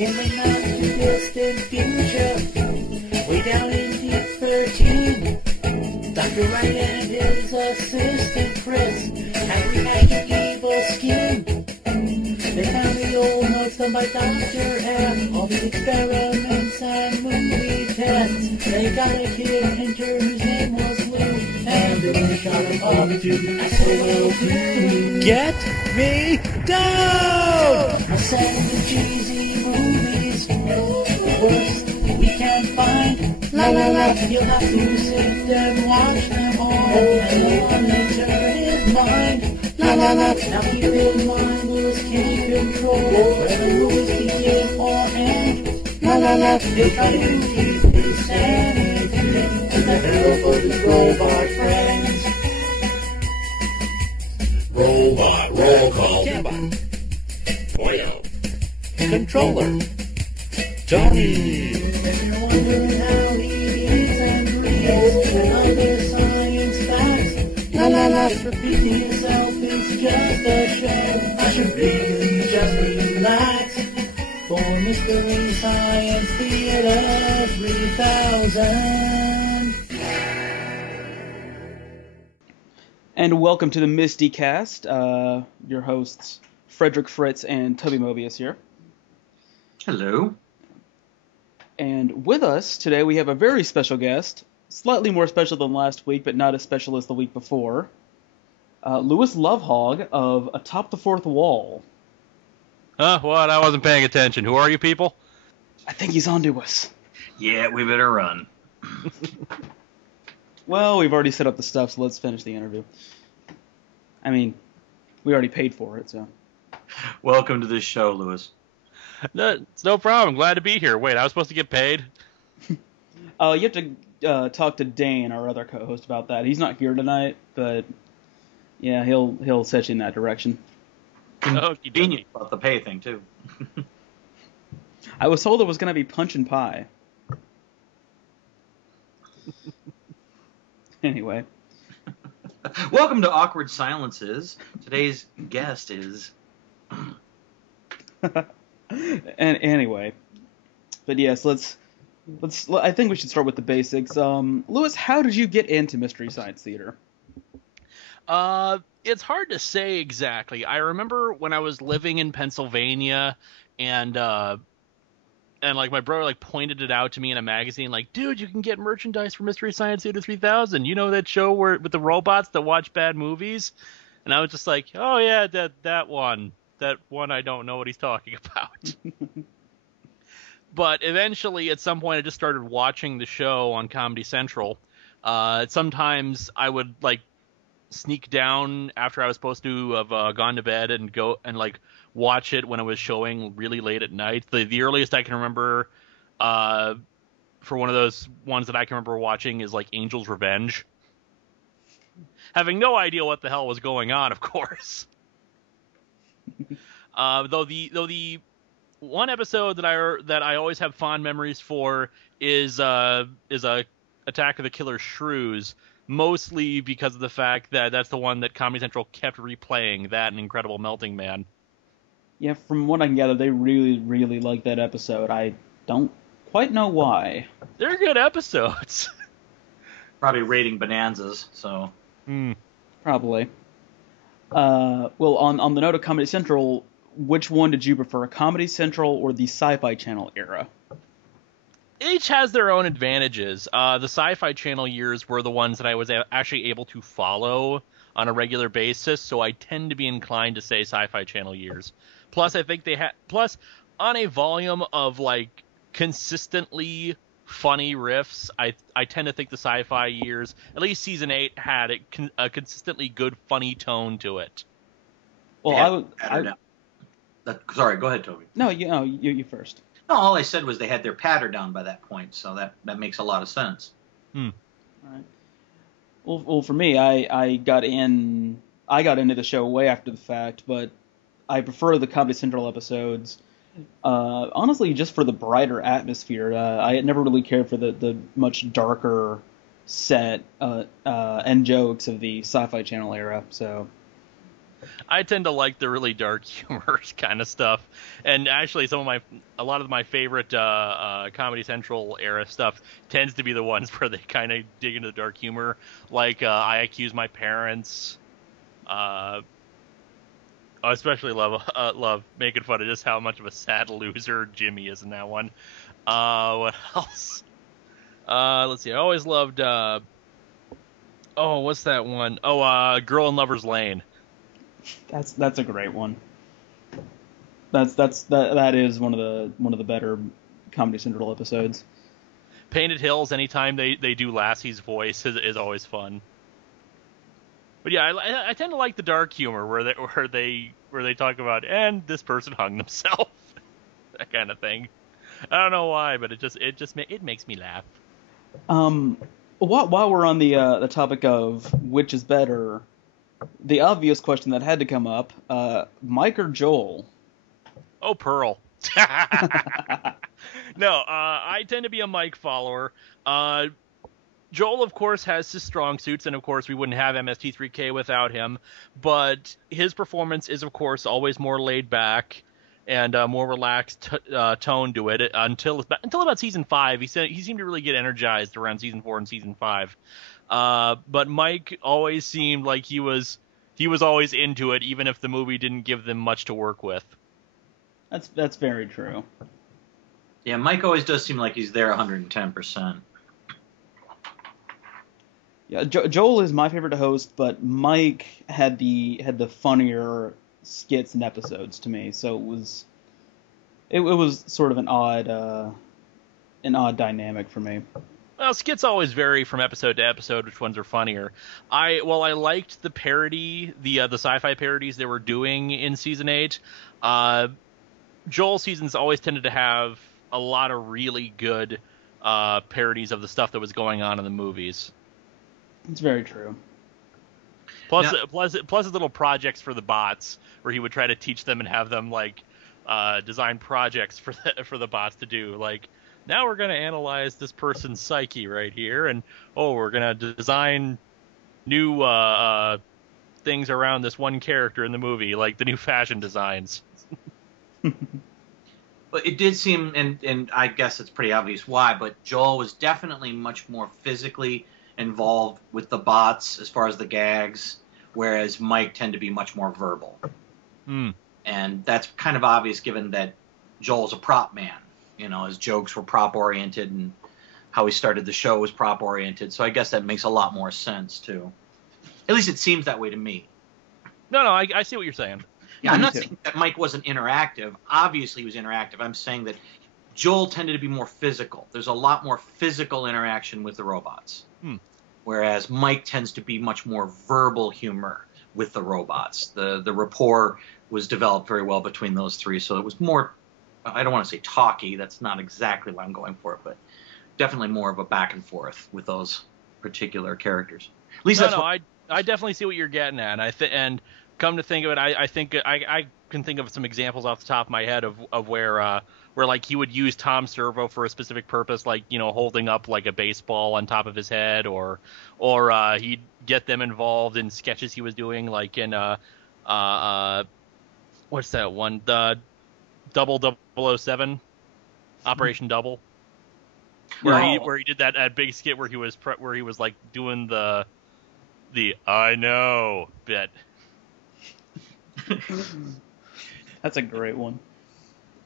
In the not-too-distant future, way down in deep 13, Dr. Wright and his assistant Chris have rehacked an evil scheme. They found the old notes done by Dr. F, all the experiments and movie tests. They got a kid enter whose name was Lou, and they're gonna shot him off to SOL 2. Get me down! A set of cheesy movies, the worst we can find. La la la, you'll have to sit and watch them all, and the one that turn is mine. La la la, now keep in mind, Louis can't control whether Louis keeps in or end. La la la, he'll try to keep his sanity, and the hell for his robot friends. Robot roll call. Jabba. Boyo. Controller. Johnny. If you're wondering how he eats and breathes and other science facts, la la la, repeating itself is just a show. I should really just relax. For Mystery Science Theater 3000. And welcome to the MSTieCast. Your hosts, Frederick Fritz and Toby Mobius here. Hello. And with us today we have a very special guest, slightly more special than last week, but not as special as the week before. Louis Lovhaug of Atop the Fourth Wall. What? I wasn't paying attention. Who are you people? I think he's on to us. Yeah, we better run. Well, we've already set up the stuff, so let's finish the interview. I mean, we already paid for it, so. Welcome to this show, Louis. No, it's no problem. Glad to be here. Wait, I was supposed to get paid? You have to talk to Dane, our other co-host, about that. He's not here tonight, but yeah, he'll set you in that direction. Convenient about the pay thing, too. I was told it was going to be punch and pie. Anyway. Welcome to Awkward Silences. Today's guest is... Anyway. But yes, let's. I think we should start with the basics. Louis, how did you get into Mystery Science Theater? It's hard to say exactly. I remember when I was living in Pennsylvania and like my brother like pointed it out to me in a magazine, like, dude, you can get merchandise for Mystery Science Theater 3000. You know that show with the robots that watch bad movies? And I was just like, oh yeah, that one I don't know what he's talking about. But eventually, at some point, I just started watching the show on Comedy Central. Sometimes I would like sneak down after I was supposed to have gone to bed and go and like watch it when it was showing really late at night. The earliest I can remember for one of those ones that I can remember watching is like Angel's Revenge. Having no idea what the hell was going on, of course. Though the one episode that I always have fond memories for is a Attack of the Killer Shrews, mostly because of the fact that that's the one that Comedy Central kept replaying, that and Incredible Melting Man. Yeah, from what I can gather, they really, really like that episode. I don't quite know why. They're good episodes. Probably rating bonanzas, so... Probably. Well, on the note of Comedy Central, which one did you prefer, Comedy Central or the Sci-Fi Channel era? Each has their own advantages. The Sci-Fi Channel years were the ones that I was actually able to follow on a regular basis, so I tend to be inclined to say Sci-Fi Channel years. Plus, I think plus on a volume of like consistently funny riffs, I tend to think the Sci-Fi years, at least season 8, had a consistently good funny tone to it. Well, Sorry, go ahead, Toby. No, you first. No, all I said was they had their patter down by that point, so that makes a lot of sense. All right. Well, for me, I got into the show way after the fact, but I prefer the Comedy Central episodes. Honestly, just for the brighter atmosphere. I had never really cared for the much darker set and jokes of the Sci-Fi Channel era. So, I tend to like the really dark humor kind of stuff, and actually a lot of my favorite Comedy Central era stuff tends to be the ones where they kind of dig into the dark humor, like I Accuse My Parents. I especially love making fun of just how much of a sad loser Jimmy is in that one. What else? Let's see. I always loved. What's that one? Girl in Lover's Lane. That's a great one. That is one of the better Comedy Central episodes. Painted Hills. Anytime they do Lassie's voice is always fun. But yeah, I tend to like the dark humor where they talk about and this person hung themselves, that kind of thing. I don't know why, but it makes me laugh. While we're on the topic of which is better, the obvious question that had to come up: Mike or Joel? Oh, Pearl. No, I tend to be a Mike follower. Joel, of course, has his strong suits, and of course, we wouldn't have MST3K without him. But his performance is, of course, always more laid back and more relaxed tone to it until about season 5. He seemed to really get energized around season 4 and season 5. But Mike always seemed like he was always into it, even if the movie didn't give them much to work with. That's very true. Yeah, Mike always does seem like he's there 110%. Yeah, Joel is my favorite host, but Mike had the funnier skits and episodes to me, so it was sort of an odd dynamic for me. Well, skits always vary from episode to episode which ones are funnier. I liked the parody, the sci-fi parodies they were doing in season 8. Joel seasons always tended to have a lot of really good parodies of the stuff that was going on in the movies. It's very true. Plus his little projects for the bots, where he would try to teach them and have them design projects for the bots to do. Like, now we're going to analyze this person's psyche right here, and we're going to design new things around this one character in the movie, like the new fashion designs. But it did seem, and I guess it's pretty obvious why, but Joel was definitely much more physically involved with the bots as far as the gags, whereas Mike tended to be much more verbal. And that's kind of obvious given that Joel's a prop man. You know, his jokes were prop oriented and how he started the show was prop oriented. So I guess that makes a lot more sense too. At least it seems that way to me. No, I see what you're saying. Yeah, I'm not saying that Mike wasn't interactive. Obviously he was interactive. I'm saying that Joel tended to be more physical. There's a lot more physical interaction with the robots. Whereas Mike tends to be much more verbal humor with the robots. The rapport was developed very well between those three, so it was more, I don't want to say talky, that's not exactly what I'm going for, but definitely more of a back and forth with those particular characters. At least I definitely see what you're getting at, and come to think of it, I think I can think of some examples off the top of my head of where like he would use Tom Servo for a specific purpose, like, you know, holding up like a baseball on top of his head, or he'd get them involved in sketches he was doing, like in what's that one, the 007 Operation Double, where he did that big skit where he was like doing the I know bit. That's a great one.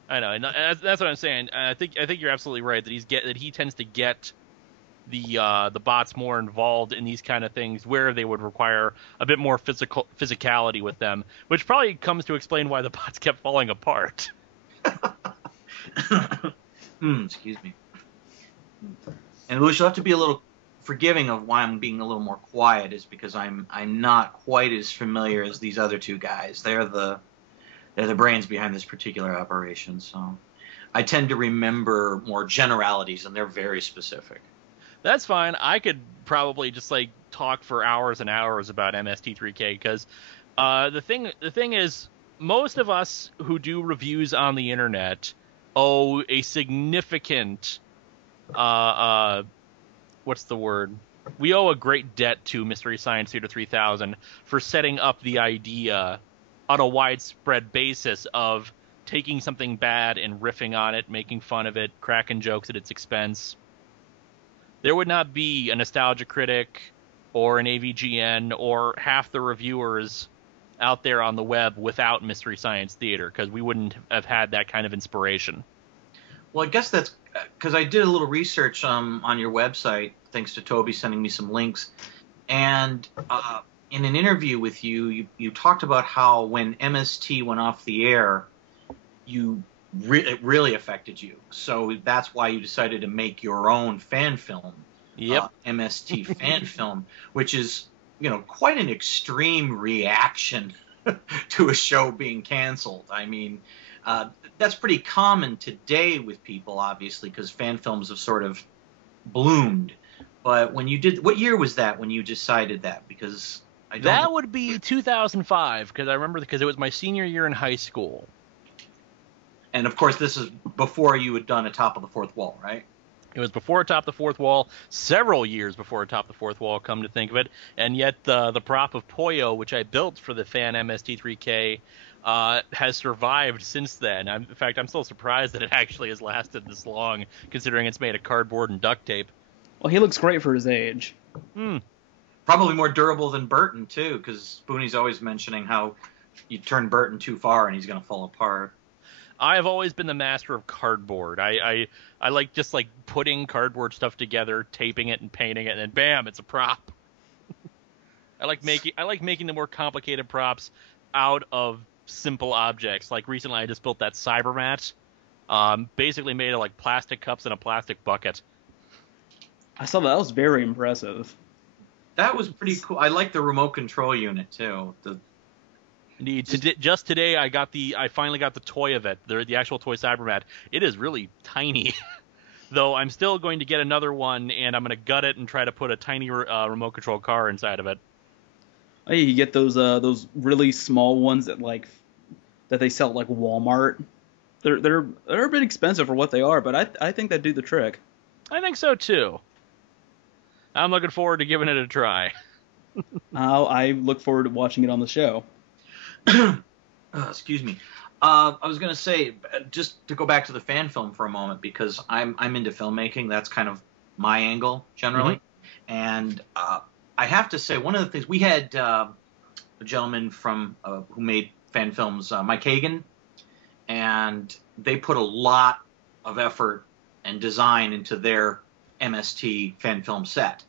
I know, and that's what I'm saying. I think you're absolutely right that he tends to get the bots more involved in these kind of things where they would require a bit more physicality with them, which probably comes to explain why the bots kept falling apart. Excuse me. And we should have to be a little forgiving of why I'm being a little more quiet, is because I'm not quite as familiar as these other two guys. They're the brains behind this particular operation, so I tend to remember more generalities, and they're very specific. That's fine. I could probably just like talk for hours and hours about MST3K, because the thing is, most of us who do reviews on the internet owe a significant what's the word? we owe a great debt to Mystery Science Theater 3000 for setting up the idea on a widespread basis of taking something bad and riffing on it, making fun of it, cracking jokes at its expense. There would not be a Nostalgia Critic or an AVGN or half the reviewers out there on the web without Mystery Science Theater, because we wouldn't have had that kind of inspiration. Well, I guess that's because I did a little research on your website, thanks to Toby sending me some links. And in an interview with you talked about how when MST went off the air, it really affected you. So that's why you decided to make your own fan film, MST fan film, which is, quite an extreme reaction to a show being canceled. I mean, that's pretty common today with people, obviously, because fan films have sort of bloomed. But when you did, what year was that when you decided that? Because I don't know. Would be 2005, because I remember because it was my senior year in high school. And of course, this is before you had done Atop of the Fourth Wall, right? It was before Atop the Fourth Wall, several years before Atop the Fourth Wall, come to think of it. And yet the prop of Poyo, which I built for the fan MST3K, has survived since then. In fact, I'm still surprised that it actually has lasted this long, considering it's made of cardboard and duct tape. Well, he looks great for his age. Probably more durable than Burton, too, because Spoonie's always mentioning how you turn Burton too far and he's going to fall apart. I have always been the master of cardboard. I like just like putting cardboard stuff together, taping it and painting it, and then bam, it's a prop. I like making the more complicated props out of simple objects. Like recently, I just built that Cybermat, basically made of like plastic cups and a plastic bucket. I saw that. That was very impressive. That was pretty cool. I like the remote control unit too. Indeed. Just today, I finally got the toy of it, the actual toy Cybermat. It is really tiny, though. I'm still going to get another one, and I'm going to gut it and try to put a tiny remote control car inside of it. Oh, yeah, you get those really small ones that they sell at like Walmart. They're a bit expensive for what they are, but I think they do the trick. I think so too. I'm looking forward to giving it a try. I look forward to watching it on the show. Excuse me. I was going to say, just to go back to the fan film for a moment, because I'm into filmmaking. That's kind of my angle generally. Mm-hmm. And I have to say, one of the things we had a gentleman from who made fan films, Mike Hagan, and they put a lot of effort and design into their MST fan film set.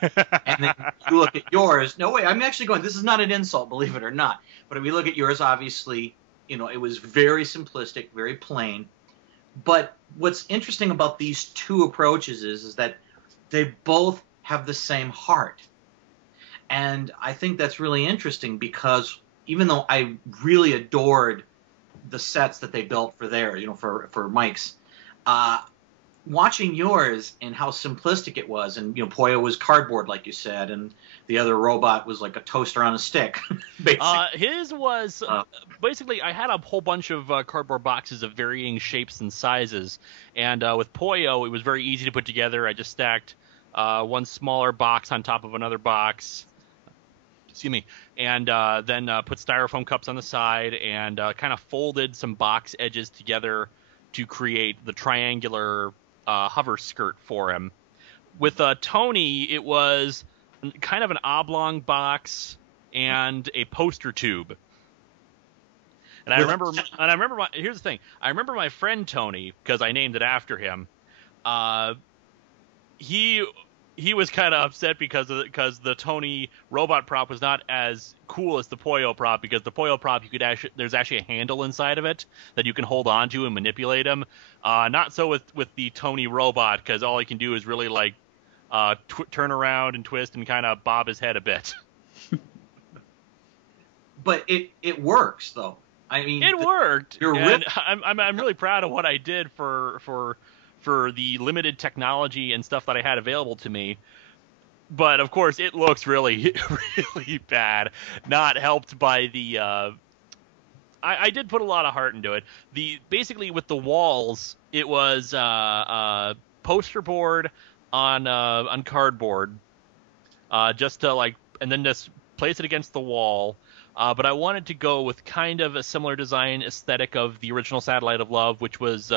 And then you look at yours. No, wait, I'm actually going, this is not an insult, believe it or not. But if we look at yours, obviously, it was very simplistic, very plain. But what's interesting about these two approaches is that they both have the same heart. And I think that's really interesting because even though I really adored the sets that they built for theirs, for Mike's, watching yours and how simplistic it was, and Poyo was cardboard, like you said, and the other robot was like a toaster on a stick. His was basically, I had a whole bunch of cardboard boxes of varying shapes and sizes, and with Poyo, it was very easy to put together. I just stacked one smaller box on top of another box. Excuse me, and then put styrofoam cups on the side and kind of folded some box edges together to create the triangular hover skirt for him. With Tony, it was kind of an oblong box and a poster tube. And I remember here's the thing. I remember my friend Tony, because I named it after him. He was kind of upset because the Tony robot prop was not as cool as the Poyo prop, because the Poyo prop there's actually a handle inside of it that you can hold on to and manipulate him. Not so with the Tony robot, because all he can do is really like turn around and twist and kind of bob his head a bit. But it works though. I mean, it worked. I'm really proud of what I did for the limited technology and stuff that I had available to me. But, of course, it looks really, really bad. Not helped by the... I did put a lot of heart into it. Basically, with the walls, it was poster board on cardboard just to and then just place it against the wall. But I wanted to go with kind of a similar design aesthetic of the original Satellite of Love, which was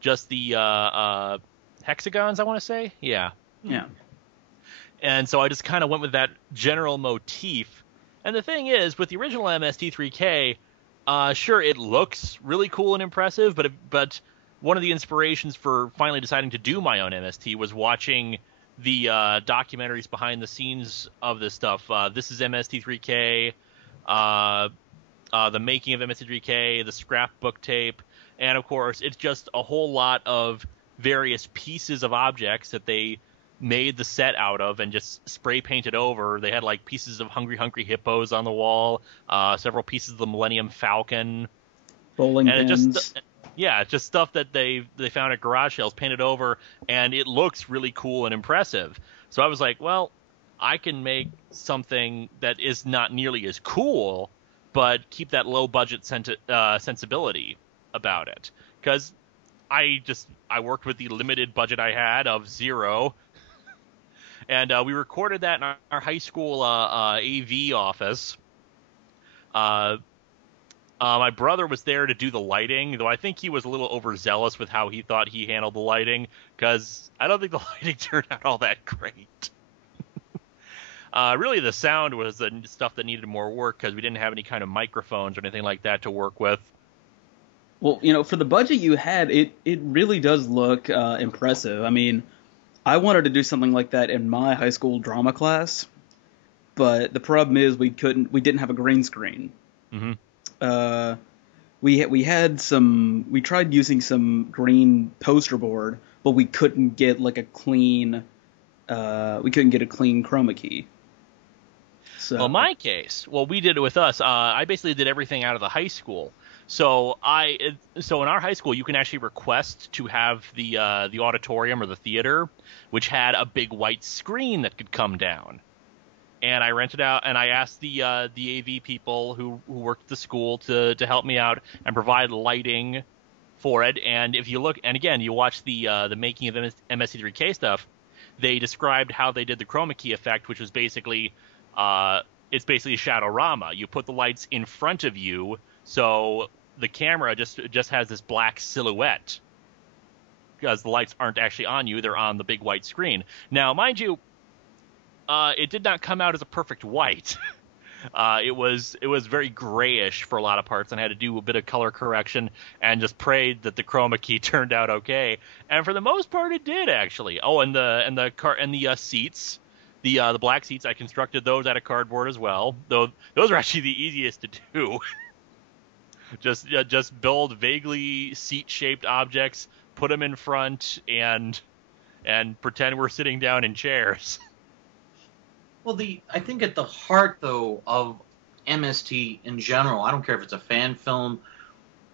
just the hexagons, I want to say. Yeah. And so I just kind of went with that general motif. And the thing is, with the original MST3K, sure, it looks really cool and impressive, but one of the inspirations for finally deciding to do my own MST was watching the documentaries behind the scenes of this stuff. This is MST3K, the making of MST3K, the scrapbook tape, and of course, it's just a whole lot of various pieces of objects that they made the set out of and just spray painted over. They had pieces of Hungry Hippos on the wall, several pieces of the Millennium Falcon, bowling pins. Just stuff that they found at garage sales painted over, and it looks really cool and impressive. So I was like, well, I can make something that is not nearly as cool, but keep that low budget sensibility about it. Because I worked with the limited budget I had of $0. And we recorded that in our high school AV office. My brother was there to do the lighting, though I think he was a little overzealous with how he thought he handled the lighting, because I don't think the lighting turned out all that great. Really, the sound was the stuff that needed more work, because we didn't have any kind of microphones or anything like that to work with. Well, for the budget you had, it really does look impressive. I mean, I wanted to do something like that in my high school drama class, but the problem is we didn't have a green screen. Mm-hmm. We tried using some green poster board, but we couldn't get a clean chroma key. So. Well, in my case, we did it with us. I basically did everything out of the high school. So in our high school, you can actually request to have the auditorium or the theater, which had a big white screen that could come down. And I rented out, and I asked the AV people who worked at the school to help me out and provide lighting for it. And if you look, and again, you watch the making of MST3K stuff, they described how they did the chroma key effect, which was basically it's basically a shadowrama. You put the lights in front of you, so the camera just has this black silhouette because the lights aren't actually on you; they're on the big white screen. Now, mind you, it did not come out as a perfect white. It was very grayish for a lot of parts, and I had to do a bit of color correction and just prayed that the chroma key turned out okay. And for the most part, it did actually. Oh, and the seats, the black seats, I constructed those out of cardboard as well. Though those are actually the easiest to do. just build vaguely seat-shaped objects, put them in front, and pretend we're sitting down in chairs. Well, I think at the heart, though, of MST in general, I don't care if it's a fan film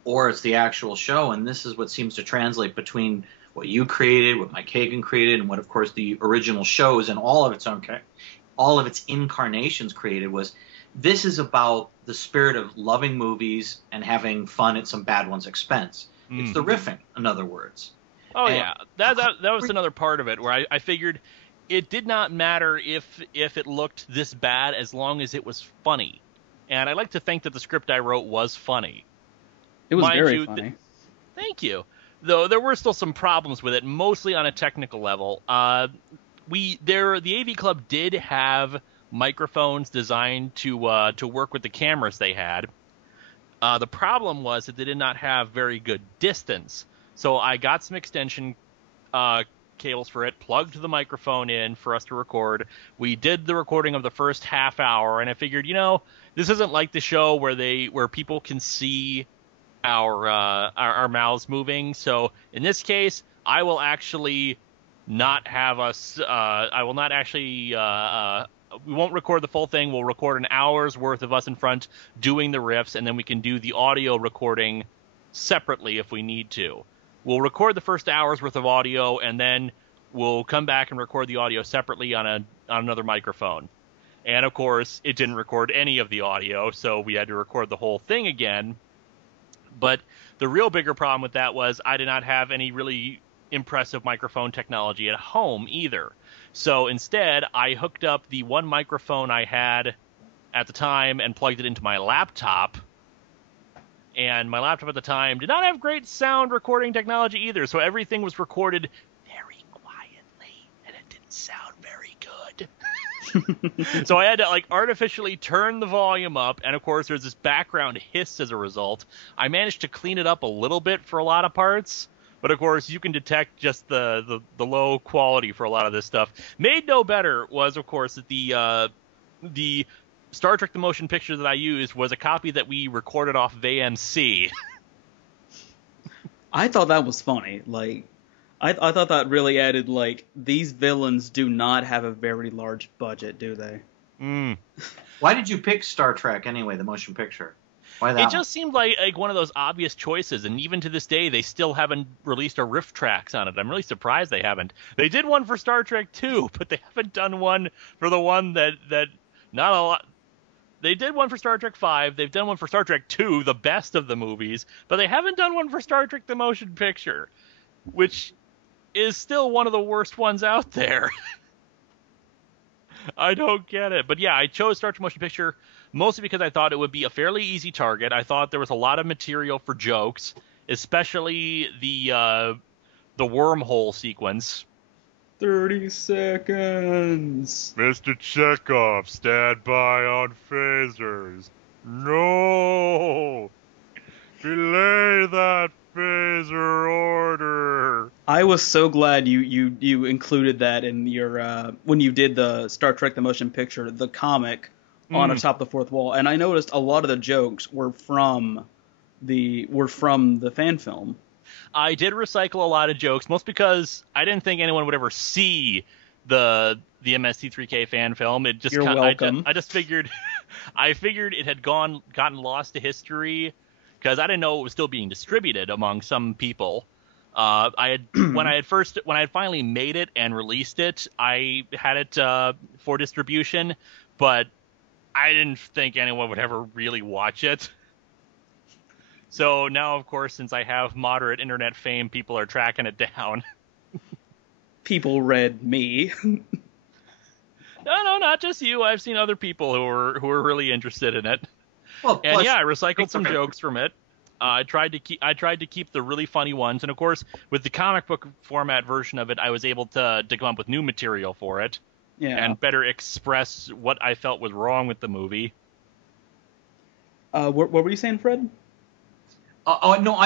or it's the actual show, and this is what seems to translate between what you created, what Mike Hagan created, and what, of course, the original shows and all of its incarnations created was this is about the spirit of loving movies and having fun at some bad one's expense. Mm. It's the riffing, in other words. Oh, and yeah. That was another part of it where I figured it did not matter if it looked this bad as long as it was funny. And I like to think that the script I wrote was funny. It was very funny. Thank you. Though there were still some problems with it, mostly on a technical level. The AV Club did have microphones designed to work with the cameras they had. The problem was that they did not have very good distance. So I got some extension cables for it, plugged the microphone in for us to record. We did the recording of the first half hour, and I figured, this isn't like the show where people can see our mouths moving. So in this case, I will actually not have us. I will not actually. We won't record the full thing. We'll record an hour's worth of us in front doing the riffs, and then we can do the audio recording separately if we need to. We'll record the first hour's worth of audio, and then we'll come back and record the audio separately on another microphone. And, of course, it didn't record any of the audio, so we had to record the whole thing again. But the real bigger problem with that was I did not have any really impressive microphone technology at home either. So instead, I hooked up the one microphone I had at the time and plugged it into my laptop. And my laptop at the time did not have great sound recording technology either, so everything was recorded very quietly, and it didn't sound very good. So I had to artificially turn the volume up, and of course there's this background hiss as a result. I managed to clean it up a little bit for a lot of parts, but of course you can detect just the low quality for a lot of this stuff. Made no better was, of course, that the Star Trek the Motion Picture that I used was a copy that we recorded off of AMC. I thought that was funny. I thought that really added, these villains do not have a very large budget, do they? Why did you pick Star Trek anyway, the motion picture? Why that? It just seemed like one of those obvious choices, and even to this day, they still haven't released a riff tracks on it. I'm really surprised they haven't. They did one for Star Trek 2, but they haven't done one for the one that not a lot. They did one for Star Trek 5, they've done one for Star Trek 2, the best of the movies, but they haven't done one for Star Trek the Motion Picture, which is still one of the worst ones out there. I don't get it. But yeah, I chose Star Trek Motion Picture mostly because I thought it would be a fairly easy target. I thought there was a lot of material for jokes, especially the wormhole sequence. 30 seconds. Mr. Chekhov, stand by on phasers. No! Belay that phaser order. I was so glad you included that in your when you did the Star Trek the Motion Picture, the comic on Atop the Fourth Wall, and I noticed a lot of the jokes were from the fan film. I did recycle a lot of jokes, most because I didn't think anyone would ever see the MST3K fan film. It just You're welcome. I just figured I figured it had gotten lost to history because I didn't know it was still being distributed among some people. When I had finally made it and released it, I had it for distribution, but I didn't think anyone would ever really watch it. So now, of course, since I have moderate internet fame, people are tracking it down. People read me. No, not just you. I've seen other people who are really interested in it. Well, and yeah, I recycled some jokes from it. I tried to keep the really funny ones, and of course, with the comic book format version of it, I was able to come up with new material for it, and better express what I felt was wrong with the movie. What were you saying, Fred? No,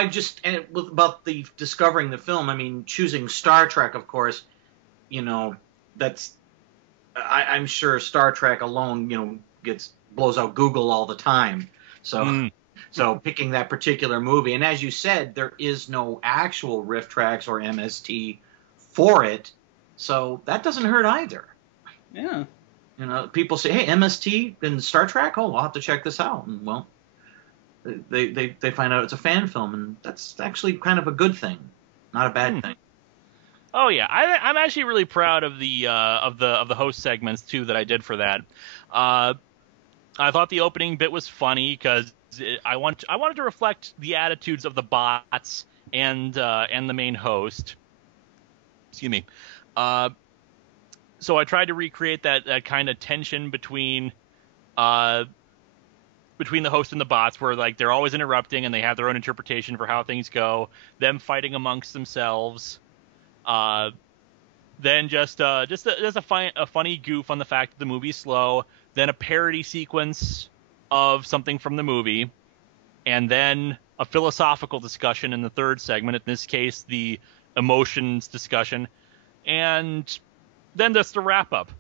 about the discovering the film. I mean, choosing Star Trek, of course. That's I'm sure Star Trek alone, blows out Google all the time. So. So picking that particular movie, and as you said, there is no actual riff tracks or MST for it, so that doesn't hurt either. Yeah. People say, "Hey, MST in Star Trek? Oh, I'll have to check this out." And well, they find out it's a fan film, and that's actually kind of a good thing, not a bad thing. Oh yeah, I'm actually really proud of the host segments too that I did for that. I thought the opening bit was funny because I wanted to reflect the attitudes of the bots and the main host. Excuse me. So I tried to recreate that kind of tension between the host and the bots, where they're always interrupting and they have their own interpretation for how things go. Them fighting amongst themselves. Then just a funny goof on the fact that the movie's slow. Then a parody sequence of something from the movie, and then a philosophical discussion in the third segment, in this case the emotions discussion, and then just a wrap up.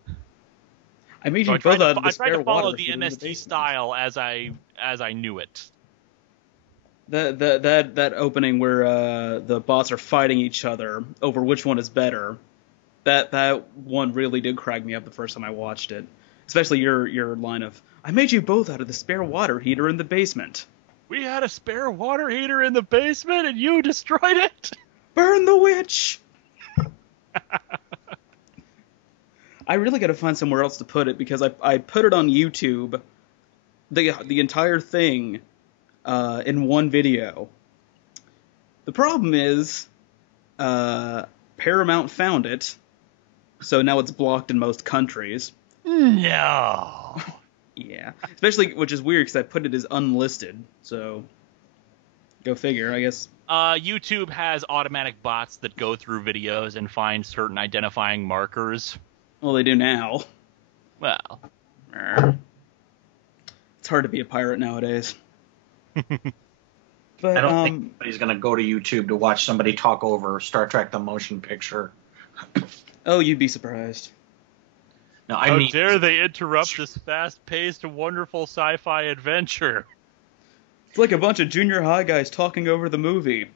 I made you both out of the spare water. I tried to follow the MST style as I knew it. That opening where the bots are fighting each other over which one is better, that one really did crack me up the first time I watched it. Especially your line of, "I made you both out of the spare water heater in the basement." We had a spare water heater in the basement and you destroyed it? Burn the witch! I really got to find somewhere else to put it, because I put it on YouTube, the entire thing, in one video. The problem is, Paramount found it, so now it's blocked in most countries. No. Yeah, especially, which is weird because I put it as unlisted, so go figure, I guess. YouTube has automatic bots that go through videos and find certain identifying markers. Well, they do now. Well, it's hard to be a pirate nowadays. But I don't think anybody's going to go to YouTube to watch somebody talk over Star Trek the Motion Picture. Oh, you'd be surprised. No, how dare they interrupt this fast-paced, wonderful sci-fi adventure? It's like a bunch of junior high guys talking over the movie.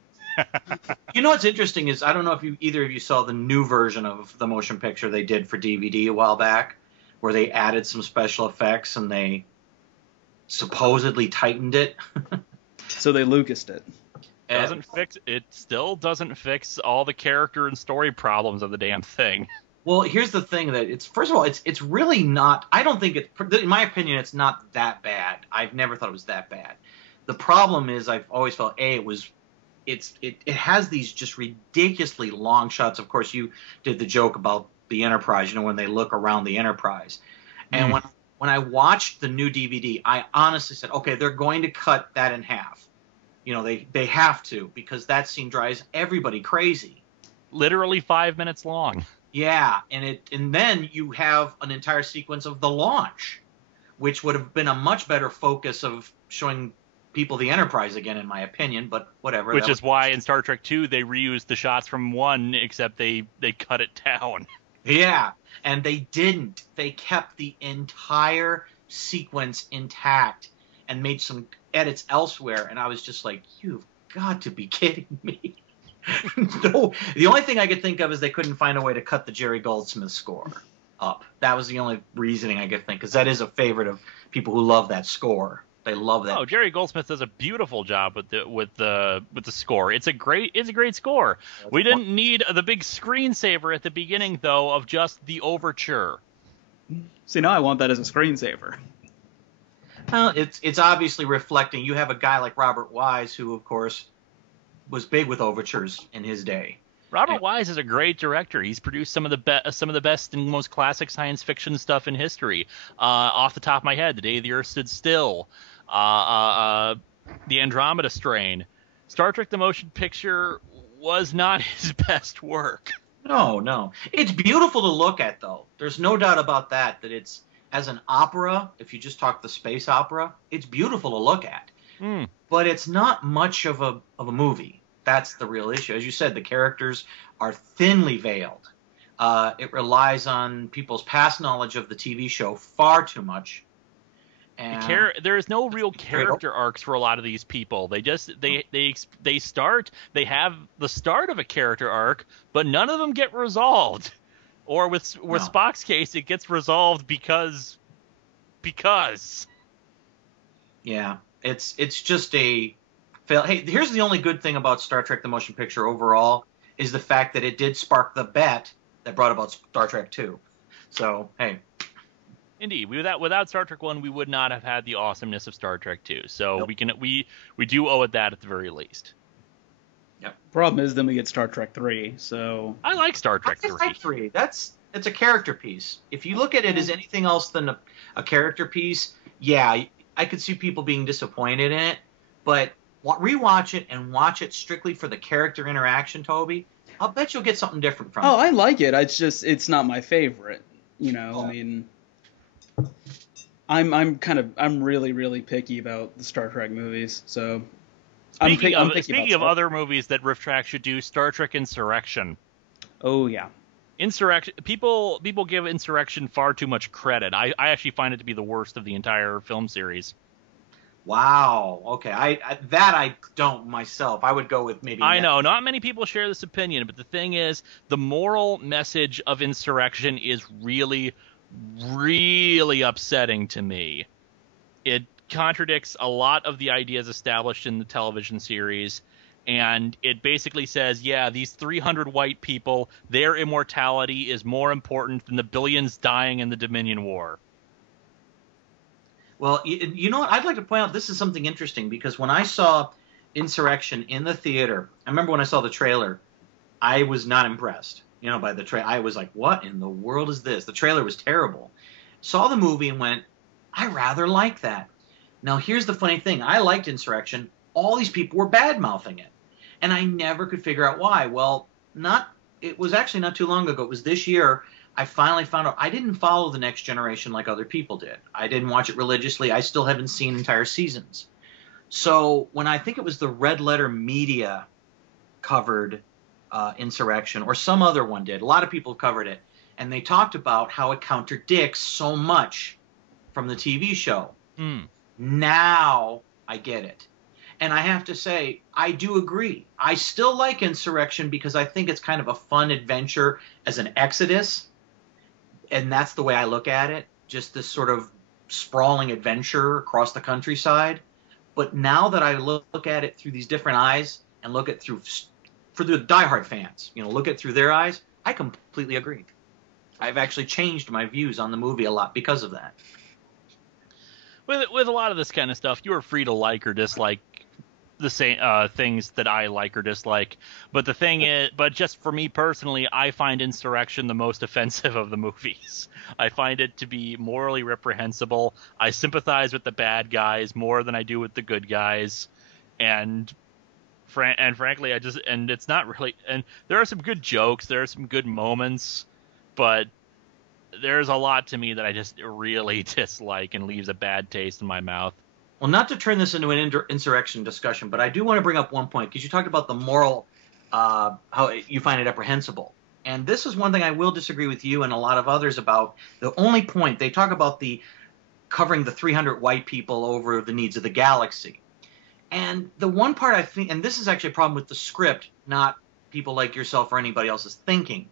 You know what's interesting is, I don't know if either of you saw the new version of the motion picture they did for DVD a while back, where they added some special effects and they supposedly tightened it. So they Lucased it. It still doesn't fix all the character and story problems of the damn thing. Well, here's the thing that first of all, it's really not, I don't think in my opinion, it's not that bad. I've never thought it was that bad. The problem is I've always felt, it has these just ridiculously long shots. Of course, you did the joke about the Enterprise, when they look around the Enterprise. And when I watched the new DVD, I honestly said, okay, they're going to cut that in half. They have to, because that scene drives everybody crazy. Literally 5 minutes long. Yeah, and then you have an entire sequence of the launch, which would have been a much better focus of showing people the Enterprise again, in my opinion, but whatever. Which is why in Star Trek 2 they reused the shots from 1, except they cut it down. Yeah, and they didn't. They kept the entire sequence intact and made some edits elsewhere, and I was just like, you've got to be kidding me. No, the only thing I could think of is they couldn't find a way to cut the Jerry Goldsmith score up. That was the only reasoning I could think, because that is a favorite of people who love that score. They love that. Oh, Jerry Goldsmith does a beautiful job with the score. It's a great score. We didn't need the big screensaver at the beginning though of just the overture. See, now I want that as a screensaver. Well, it's obviously reflecting. You have a guy like Robert Wise, who of course was big with overtures in his day. Robert Wise is a great director. He's produced some of the best and most classic science fiction stuff in history. Off the top of my head, The Day the Earth Stood Still, The Andromeda Strain. Star Trek the Motion Picture was not his best work. No. It's beautiful to look at, though. There's no doubt about that it's, as an opera, if you just talk the space opera, it's beautiful to look at. But it's not much of a movie. That's the real issue. As you said, the characters are thinly veiled. It relies on people's past knowledge of the TV show far too much. And there is no real character arcs for a lot of these people. They just they have the start of a character arc, but none of them get resolved. Or with Spock's case, it gets resolved because. Yeah, it's just a fail. Hey, here's the only good thing about Star Trek the Motion Picture overall is the fact that it did spark the bet that brought about Star Trek 2. So, hey. Indeed, without Star Trek 1, we would not have had the awesomeness of Star Trek 2. So nope. we do owe it that at the very least. Yep. Problem is, then we get Star Trek 3. So I like Star Trek 3. Trek 3. It's a character piece. If you look at it as anything else than a character piece, yeah, I could see people being disappointed in it. But rewatch it and watch it strictly for the character interaction, Toby. I'll bet you'll get something different from it. Oh, I like it. It's not my favorite. I mean, I'm really, really picky about the Star Trek movies. So speaking of other movies that Riff Track should do, Star Trek Insurrection. Oh yeah. Insurrection. People give Insurrection far too much credit. I actually find it to be the worst of the entire film series. Wow. Okay. I don't myself. I would go with maybe. I know not many people share this opinion, but the thing is, the moral message of Insurrection is really, really upsetting to me. It contradicts a lot of the ideas established in the television series. And it basically says, yeah, these 300 white people, their immortality is more important than the billions dying in the Dominion War. Well, you know what? I'd like to point out this is something interesting, because when I saw Insurrection in the theater, I remember when I saw the trailer, I was not impressed, by the trailer. I was like, what in the world is this? The trailer was terrible. Saw the movie and went, I rather like that. Now, here's the funny thing. I liked Insurrection. All these people were bad-mouthing it. And I never could figure out why. Well, it was actually not too long ago. It was this year. I finally found out. I didn't follow The Next Generation like other people did. I didn't watch it religiously. I still haven't seen entire seasons. So when I think it was the Red Letter Media covered Insurrection, or some other one did, a lot of people covered it, and they talked about how it contradicts so much from the TV show. Now I get it. And I have to say, I do agree. I still like Insurrection because I think it's kind of a fun adventure as an exodus. And that's the way I look at it. Just this sort of sprawling adventure across the countryside. But now that I look at it through these different eyes and look at for the diehard fans, look at it through their eyes, I completely agree. I've actually changed my views on the movie a lot because of that. With a lot of this kind of stuff, you are free to like or dislike the same things that I like or dislike. But the thing is, just for me personally, I find Insurrection the most offensive of the movies. I find it to be morally reprehensible. I sympathize with the bad guys more than I do with the good guys, and frankly, it's not really. And there are some good jokes, there are some good moments, but there's a lot to me that I just really dislike and leaves a bad taste in my mouth. Well, not to turn this into an insurrection discussion, but I do want to bring up one point, because you talked about the moral, how you find it reprehensible. And this is one thing I will disagree with you and a lot of others about. The only point, they talk about covering the 300 white people over the needs of the galaxy. And the one part I think, and this is actually a problem with the script, not people like yourself or anybody else's thinking,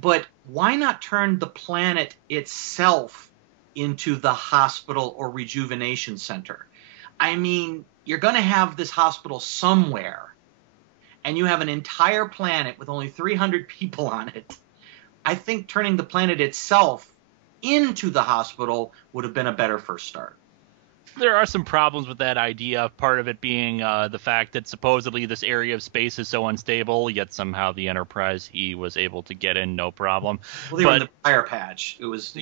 but why not turn the planet itself into the hospital or rejuvenation center? I mean, you're going to have this hospital somewhere, and you have an entire planet with only 300 people on it. I think turning the planet itself into the hospital would have been a better first start. There are some problems with that idea, part of it being the fact that supposedly this area of space is so unstable, yet somehow the Enterprise was able to get in no problem. Well, they were in the fire patch. It was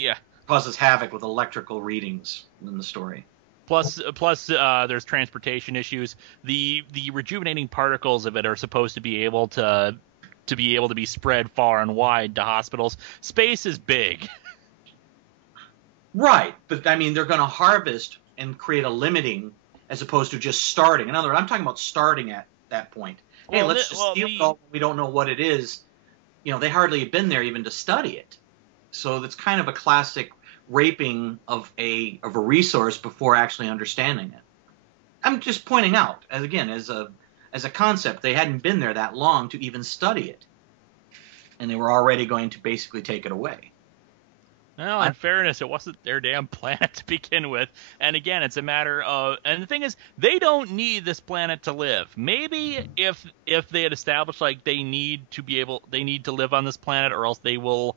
causes havoc with electrical readings in the story. Plus, there's transportation issues. The rejuvenating particles of it are supposed to be able to be spread far and wide to hospitals. Space is big. Right, but I mean, they're going to harvest and create a limiting as opposed to just starting. In other words, I'm talking about starting at that point. Hey, let's steal it all. We don't know what it is. They hardly have been there even to study it. So that's kind of a classic raping of a resource before actually understanding it. I'm just pointing out, as a concept, they hadn't been there that long to even study it, and they were already going to basically take it away. Well, in fairness, it wasn't their damn planet to begin with. And again, it's a matter of, and the thing is, they don't need this planet to live. Maybe if they had established they need to live on this planet, or else they will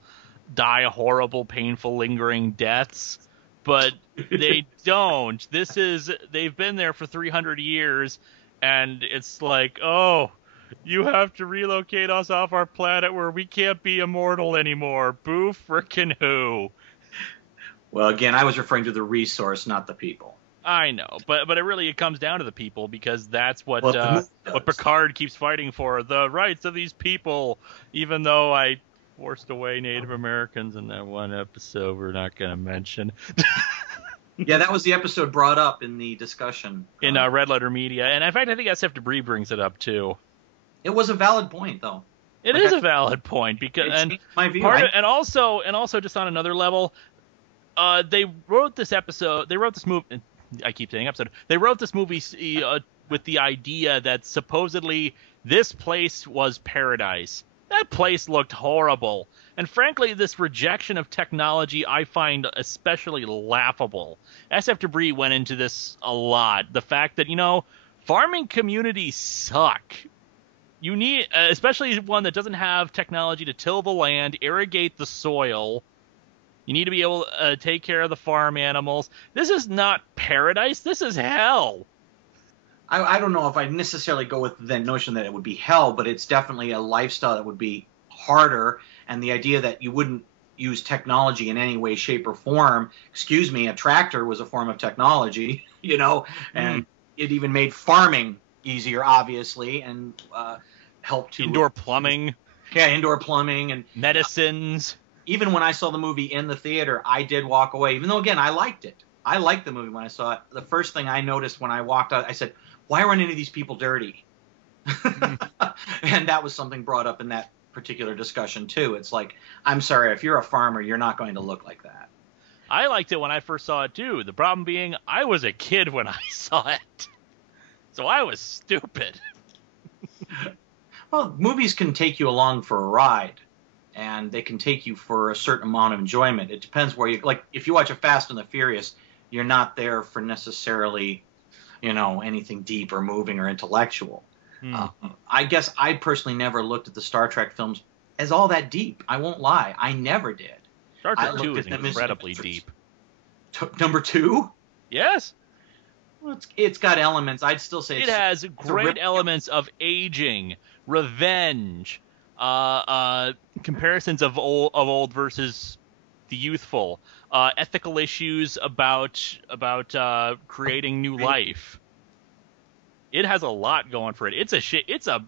die horrible, painful, lingering deaths. But they don't. They've been there for 300 years, and it's like, oh, you have to relocate us off our planet where we can't be immortal anymore. Boo frickin' who. Well, again, I was referring to the resource, not the people. I know, but it comes down to the people, because that's what Picard keeps fighting for, the rights of these people, even though I forced away Native Americans in that one episode we're not going to mention. Yeah, that was the episode brought up in the discussion. In Red Letter Media. And in fact, I think SF Debris brings it up, too. It was a valid point, though. It is a valid point, because my view. And also just on another level, they wrote this movie. I keep saying episode. They wrote this movie with the idea that supposedly this place was paradise. That place looked horrible. And frankly, this rejection of technology I find especially laughable. SF Debris went into this a lot. The fact that, farming communities suck. You need, especially one that doesn't have technology to till the land, irrigate the soil. You need to be able to take care of the farm animals. This is not paradise. This is hell. I don't know if I necessarily go with the notion that it would be hell, but it's definitely a lifestyle that would be harder. And the idea that you wouldn't use technology in any way, shape, or form. Excuse me, a tractor was a form of technology, and it even made farming easier, obviously, and helped to indoor plumbing. Yeah, indoor plumbing and medicines. Even when I saw the movie in the theater, I did walk away, even though, again, I liked it. I liked the movie when I saw it. The first thing I noticed when I walked out, I said, why aren't any of these people dirty? And that was something brought up in that particular discussion, too. It's like, I'm sorry, if you're a farmer, you're not going to look like that. I liked it when I first saw it, too. The problem being, I was a kid when I saw it. So I was stupid. Well, movies can take you along for a ride, and they can take you for a certain amount of enjoyment. It depends where you, like, if you watch a Fast and the Furious, you're not there for necessarily, anything deep or moving or intellectual. I guess I personally never looked at the Star Trek films as all that deep. I won't lie. I never did. Star Trek 2 is incredibly deep. Number 2? Yes. Well, it's got elements. I'd still say it has great elements of aging, revenge, comparisons of old versus the youthful, ethical issues about creating new life. It has a lot going for it. It's a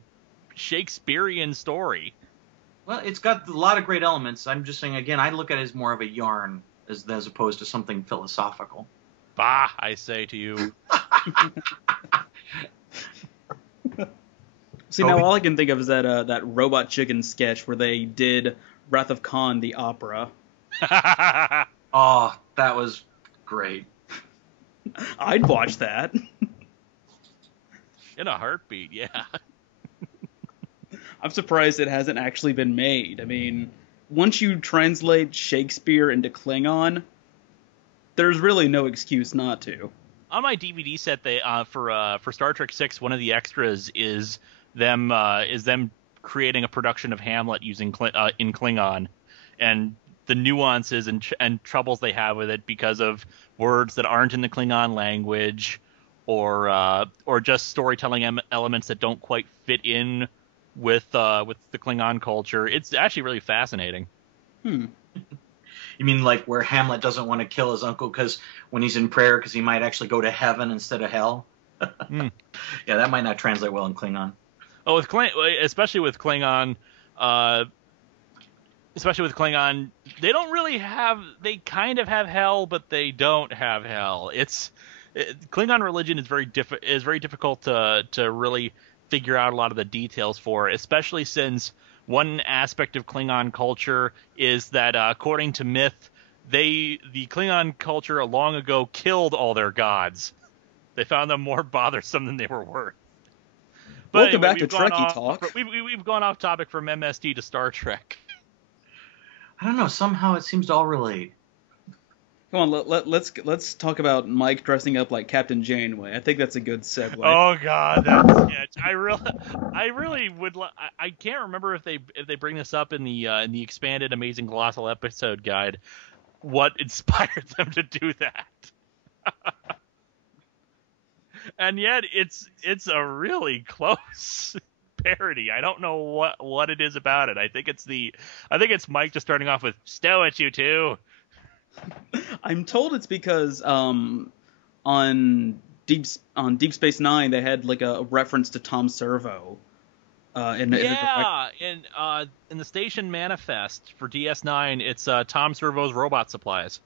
Shakespearean story. Well, it's got a lot of great elements. I'm just saying, again, I look at it as more of a yarn as opposed to something philosophical. Bah, I say to you. See, now all I can think of is that Robot Chicken sketch where they did Wrath of Khan, the opera. Oh, that was great. I'd watch that. In a heartbeat, yeah. I'm surprised it hasn't actually been made. I mean, once you translate Shakespeare into Klingon, there's really no excuse not to. On my DVD set, they for Star Trek 6, one of the extras is them creating a production of Hamlet using in Klingon, and the nuances and troubles they have with it because of words that aren't in the Klingon language, or just storytelling elements that don't quite fit in with the Klingon culture. It's actually really fascinating. You mean like where Hamlet doesn't want to kill his uncle because when he's in prayer because he might actually go to heaven instead of hell? Yeah, that might not translate well in Klingon. Oh, especially with Klingon, they don't really have. They kind of have hell, but they don't have hell. Klingon religion is very difficult to really figure out a lot of the details for, especially since one aspect of Klingon culture is that, according to myth, the Klingon culture long ago killed all their gods. They found them more bothersome than they were worth. But Welcome back to Trekkie Talk. We've gone off topic from MST to Star Trek. I don't know. Somehow it seems to all relate. Come on, let's talk about Mike dressing up like Captain Janeway. I think that's a good segue. Oh God, that sketch! I really would. I can't remember if they bring this up in the expanded Amazing Colossal episode guide. What inspired them to do that? And yet, it's a really close parody. I don't know what it is about it. I think it's Mike just starting off with "Stow at you too." I'm told it's because on Deep Space Nine they had like a reference to Tom Servo. In the station manifest for DS9, it's Tom Servo's Robot Supplies.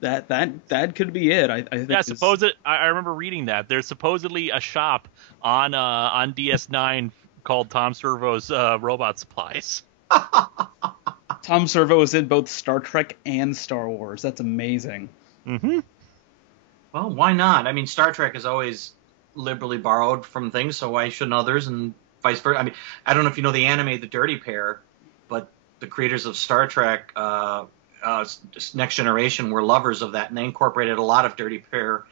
That could be it. I think. Yeah, I remember reading that. There's supposedly a shop on DS9 called Tom Servo's Robot Supplies. Tom Servo is in both Star Trek and Star Wars. That's amazing. Mm-hmm. Well, why not? I mean, Star Trek is always liberally borrowed from things, so why shouldn't others, and vice versa? I mean, I don't know if you know the anime The Dirty Pair, but the creators of Star Trek Next Generation were lovers of that, and they incorporated a lot of Dirty Pair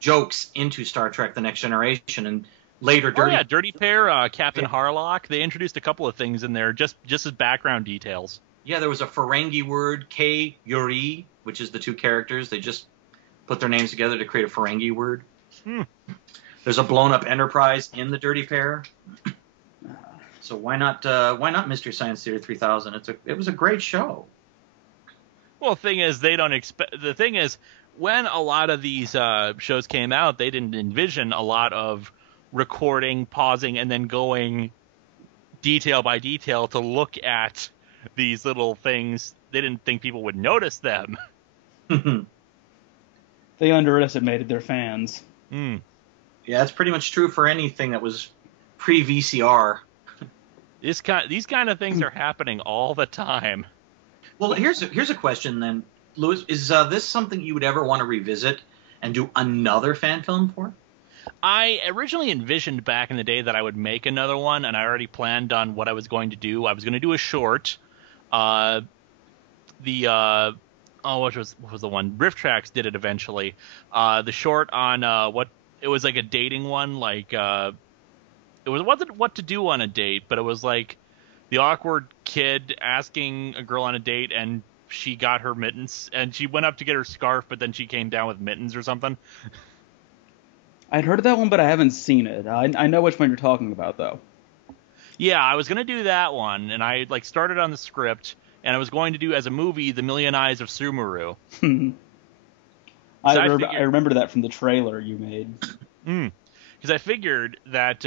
jokes into Star Trek The Next Generation, and later Dirty Pair, Captain Harlock. They introduced a couple of things in there just as background details. Yeah, there was a Ferengi word, K Yuri, which is the two characters. They just put their names together to create a Ferengi word. There's a blown up Enterprise in the Dirty Pair. So why not Mystery Science Theater 3000? It was a great show. Well, the thing is, when a lot of these shows came out, they didn't envision a lot of recording, pausing, and then going detail by detail to look at these little things. They didn't think people would notice them. They underestimated their fans. Yeah, that's pretty much true for anything that was pre-VCR. These kind of things are happening all the time. Well, here's a question then, Louis. Is this something you would ever want to revisit and do another fan film for? I originally envisioned back in the day that I would make another one, and I already planned on what I was going to do. I was going to do a short. What was the one? Riff Tracks did it eventually. The short on it was like a dating one, like it wasn't what to do on a date, but it was like the awkward kid asking a girl on a date, and she got her mittens, and she went up to get her scarf, but then she came down with mittens or something. I'd heard of that one, but I haven't seen it. I know which one you're talking about, though. Yeah, I was going to do that one, and I started on the script, and I was going to do as a movie The Million Eyes of Sumeru. I remember that from the trailer you made. Because I figured that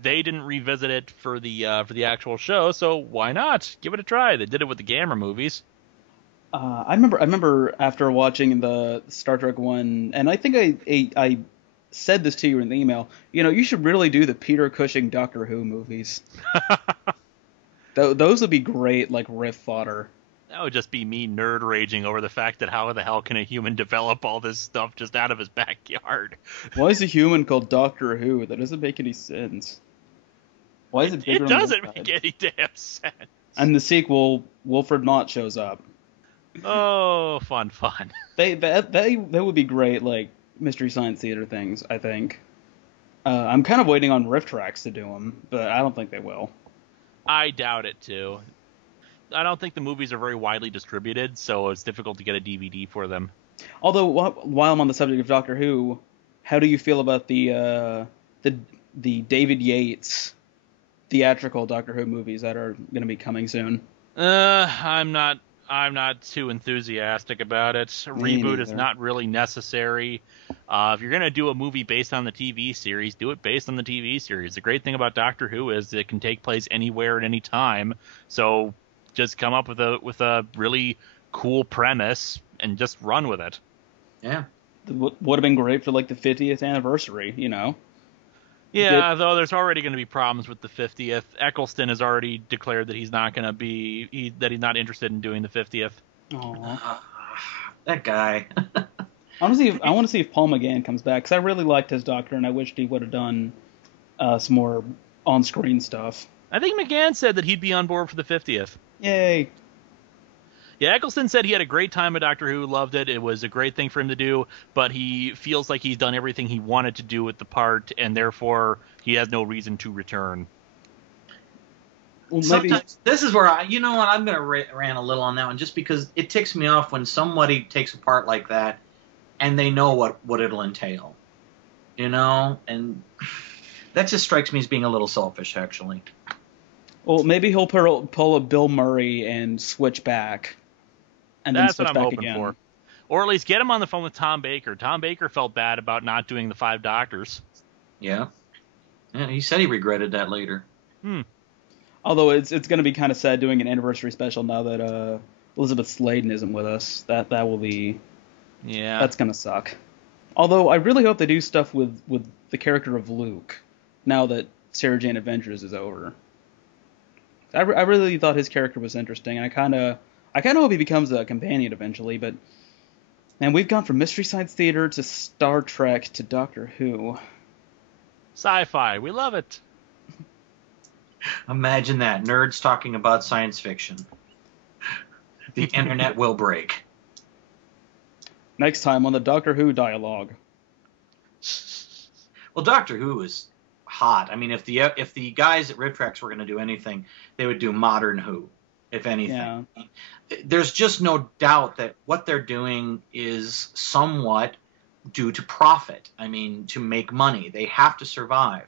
they didn't revisit it for the actual show, so why not give it a try? They did it with the Gamera movies. I remember after watching the Star Trek one, and I think I said this to you in the email. You should really do the Peter Cushing Doctor Who movies. Those would be great, like riff fodder. That would just be me nerd raging over the fact that how the hell can a human develop all this stuff just out of his backyard? Why is a human called Doctor Who? That doesn't make any sense. Why is it bigger? It doesn't make any damn sense. And the sequel, Wilfred Mott shows up. Oh, fun. They would be great, like Mystery Science Theater things, I think. I'm kind of waiting on Riff Tracks to do them, but I don't think they will. I doubt it too. I don't think the movies are very widely distributed, so it's difficult to get a DVD for them. Although, while I'm on the subject of Doctor Who, how do you feel about the David Yates theatrical Doctor Who movies that are going to be coming soon? I'm not too enthusiastic about it. A reboot is not really necessary. If you're going to do a movie based on the TV series, do it based on the TV series. The great thing about Doctor Who is it can take place anywhere at any time. So just come up with a really cool premise and just run with it. Yeah. Would have been great for like the 50th anniversary, Yeah, though there's already going to be problems with the 50th. Eccleston has already declared that he's not going to that he's not interested in doing the 50th. Aww. That guy. I want to see if Paul McGann comes back, because I really liked his Doctor, and I wished he would have done some more on-screen stuff. I think McGann said that he'd be on board for the 50th. Yay. Yeah, Eccleston said he had a great time at Doctor Who, loved it. It was a great thing for him to do, but he feels like he's done everything he wanted to do with the part, and therefore he has no reason to return. Well, sometimes this is where I'm going to rant a little on that one, just because it ticks me off when somebody takes a part like that and they know what it'll entail, and that just strikes me as being a little selfish, actually. Well, maybe he'll pull a Bill Murray and switch back. And that's then what switch I'm back hoping again. for. Or at least get him on the phone with Tom Baker. Tom Baker felt bad about not doing the 5 Doctors. Yeah. Yeah, he said he regretted that later. Although it's going to be kind of sad doing an anniversary special now that Elizabeth Sladen isn't with us. That will be... Yeah. That's going to suck. Although I really hope they do stuff with the character of Luke now that Sarah Jane Adventures is over. I really thought his character was interesting, and I kind of hope he becomes a companion eventually, but man, we've gone from Mystery Science Theater to Star Trek to Doctor Who. Sci-fi, we love it. Imagine that, nerds talking about science fiction. The internet will break. Next time on the Doctor Who dialogue. Well, Doctor Who is hot. I mean, if the guys at Riff Tracks were going to do anything, they would do modern Who, if anything. Yeah. There's just no doubt that what they're doing is somewhat due to profit. I mean, to make money. They have to survive,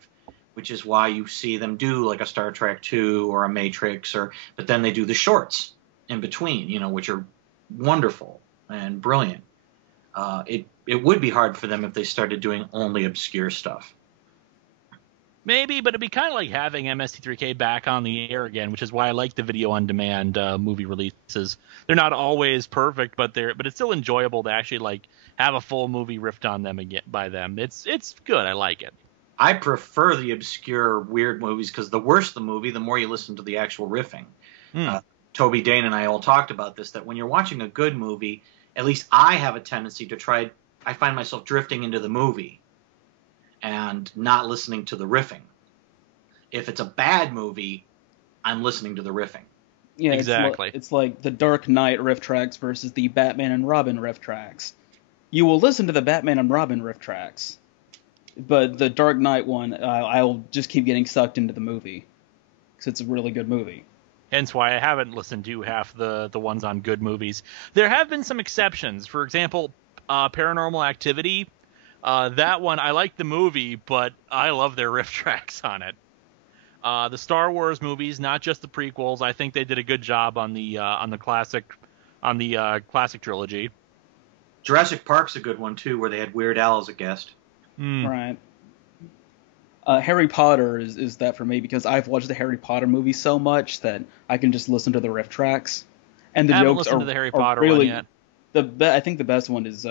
which is why you see them do like a Star Trek 2 or a Matrix, but then they do the shorts in between, which are wonderful and brilliant. It would be hard for them if they started doing only obscure stuff. Maybe, but it'd be kind of like having MST3K back on the air again, which is why I like the video-on-demand movie releases. They're not always perfect, but it's still enjoyable to actually like have a full movie riffed on them again by them. It's good. I like it. I prefer the obscure, weird movies because the worse the movie, the more you listen to the actual riffing. Toby, Dane, and I all talked about this, that when you're watching a good movie, at least I have a tendency to I find myself drifting into the movie and not listening to the riffing. If it's a bad movie, I'm listening to the riffing. Yeah, exactly. It's like the Dark Knight riff tracks versus the Batman and Robin riff tracks. You will listen to the Batman and Robin riff tracks, but the Dark Knight one, I'll just keep getting sucked into the movie because it's a really good movie. Hence why I haven't listened to half the ones on good movies. There have been some exceptions. For example, Paranormal Activity. That one, I like the movie, but I love their riff tracks on it. The Star Wars movies, not just the prequels, I think they did a good job on the classic trilogy. Jurassic Park's a good one too, where they had Weird Al as a guest. Right. Harry Potter is that for me because I've watched the Harry Potter movie so much that I can just listen to the riff tracks, and the I haven't jokes listened are to the Harry Potter really, one yet. I think the best one is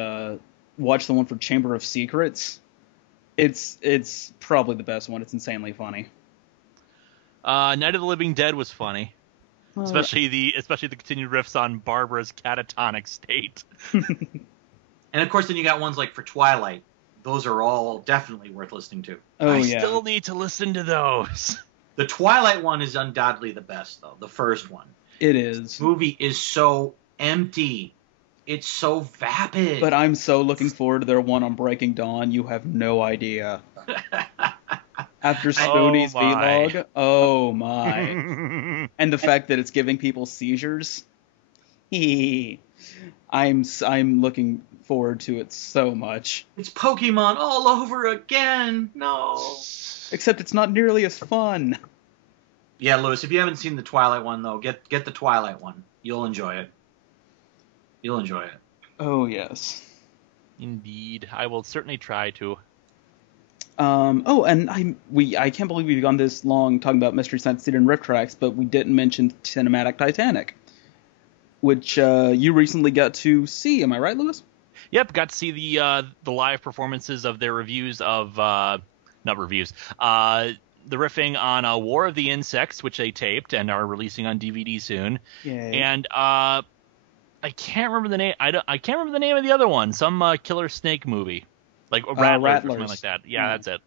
watch the one for Chamber of Secrets. It's probably the best one. It's insanely funny. Night of the Living Dead was funny, especially the continued riffs on Barbara's catatonic state. And of course, then you got ones like for Twilight. Those are all definitely worth listening to. I still need to listen to those. The Twilight one is undoubtedly the best, though. The first one. It is. The movie is so empty. It's so vapid. But I'm so looking forward to their one on Breaking Dawn. You have no idea. After Spoonie's vlog, oh my. And the fact that it's giving people seizures. I'm looking forward to it so much. It's Pokemon all over again. No. Except it's not nearly as fun. Yeah, Lewis, if you haven't seen the Twilight one, though, get the Twilight one. You'll enjoy it. You'll enjoy it. Oh, yes. Indeed. I will certainly try to. And I can't believe we've gone this long talking about Mystery Science Theater and riff tracks, but we didn't mention Cinematic Titanic, which you recently got to see. Am I right, Lewis? Yep, got to see the live performances of their reviews of not reviews, the riffing on War of the Insects, which they taped and are releasing on DVD soon. Yay. And I can't remember the name. I can't remember the name of the other one. Some killer snake movie, like Rattlers or something like that. Yeah, that's it.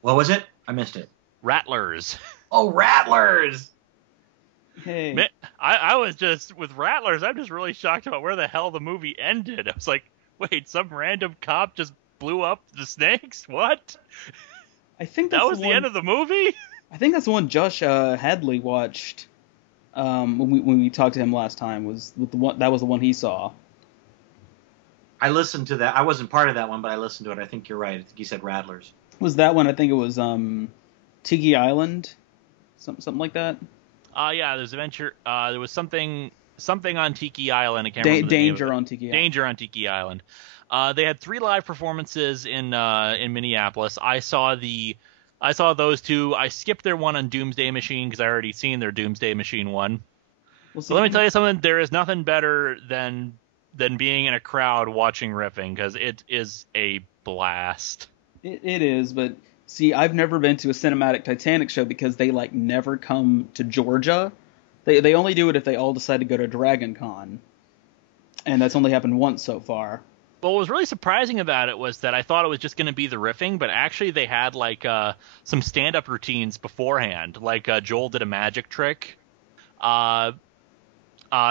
What was it? I missed it. Rattlers. Oh, Rattlers! Hey. Man, I was just with Rattlers. I'm just really shocked about where the hell the movie ended. I was like, wait, some random cop just blew up the snakes? What? I think that was the end of the movie? I think that's the one Josh Hadley watched when we talked to him last time. That was the one he saw. I listened to that. I wasn't part of that one, but I listened to it. I think you're right. I think he said Rattlers. Was that one? I think it was Tiki Island, something like that. Yeah. There's adventure. There was something on Tiki Island. I can't remember the name of it. On Tiki Island. Danger on Tiki Island. They had 3 live performances in Minneapolis. I saw those 2. I skipped their one on Doomsday Machine because I already seen their Doomsday Machine one. So let me tell you something. There is nothing better than being in a crowd watching riffing because it is a blast. It is, but see, I've never been to a Cinematic Titanic show because they never come to Georgia. They only do it if they all decide to go to Dragon Con, and that's only happened once so far. But what was really surprising about it was that I thought it was just going to be the riffing, but actually they had some stand-up routines beforehand. Joel did a magic trick.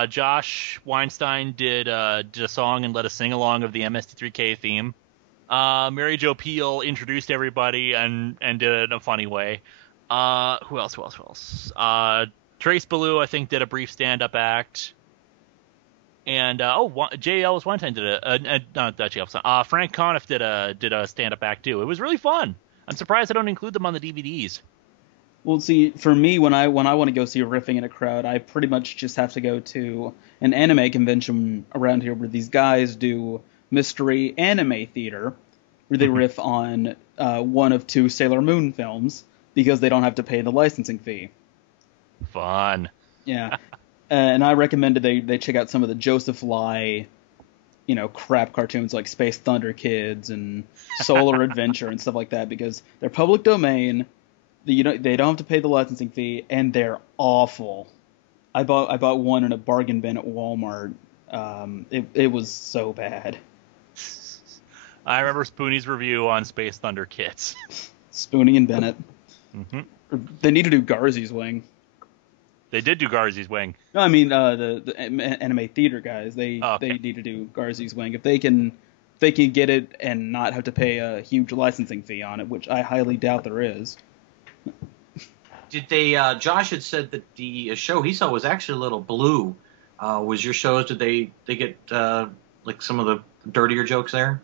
Josh Weinstein did a song and led a sing-along of the MST3K theme. Mary Jo Pehl introduced everybody and did it in a funny way. Who else? Trace Ballou, I think, did a brief stand-up act. And J. Ellis Weinstein did not J. Ellis. Frank Conniff did a stand-up act too. It was really fun. I'm surprised I don't include them on the DVDs. Well, see, for me, when I want to go see riffing in a crowd, I pretty much just have to go to an anime convention around here where these guys do mystery anime theater, where they riff on one of 2 Sailor Moon films because they don't have to pay the licensing fee. Fun. Yeah. And I recommended they check out some of the Joseph Lai, crap cartoons like Space Thunder Kids and Solar Adventure and stuff like that, because they're public domain. They don't have to pay the licensing fee, and they're awful. I bought one in a bargain bin at Walmart. It was so bad. I remember Spoonie's review on Space Thunder Kids. Spoonie and Bennett. Mm-hmm. They need to do Garzy's Wing. They did do Garzy's Wing. No, I mean the anime theater guys. They need to do Garzy's Wing if they can get it and not have to pay a huge licensing fee on it, which I highly doubt there is. Did they? Josh had said that the show he saw was actually a little blue. Was your shows? Did they get like some of the dirtier jokes there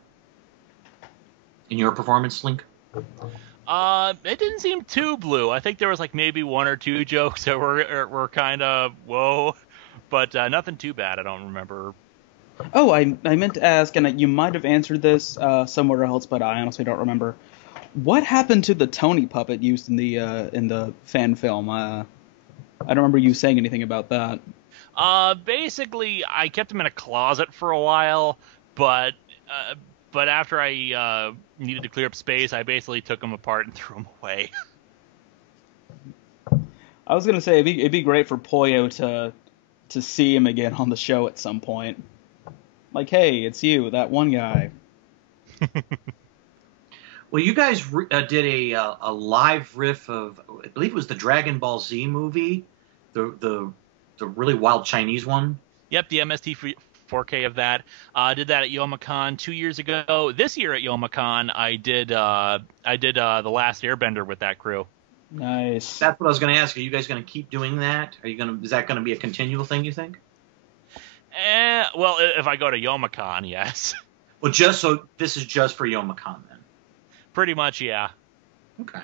in your performance, Link? It didn't seem too blue. I think there was like maybe 1 or 2 jokes that were kind of whoa, but nothing too bad. I don't remember. Oh, I meant to ask, and you might have answered this somewhere else, but I honestly don't remember. What happened to the Tony puppet used in the fan film? I don't remember you saying anything about that. Basically, I kept him in a closet for a while, but after I needed to clear up space, I basically took him apart and threw him away. I was gonna say it'd be great for Pollo to see him again on the show at some point. Like, hey, it's you, that one guy. Well, you guys did a live riff of, I believe it was the Dragon Ball Z movie, the really wild Chinese one. Yep, the MST3K of that. Did that at Youmacon 2 years ago. This year at Youmacon, I did The Last Airbender with that crew. Nice. That's what I was going to ask. Are you guys going to keep doing that? Is that going to be a continual thing, you think? Well, if I go to Youmacon, yes. Well, this is just for Youmacon then. Pretty much, yeah. Okay.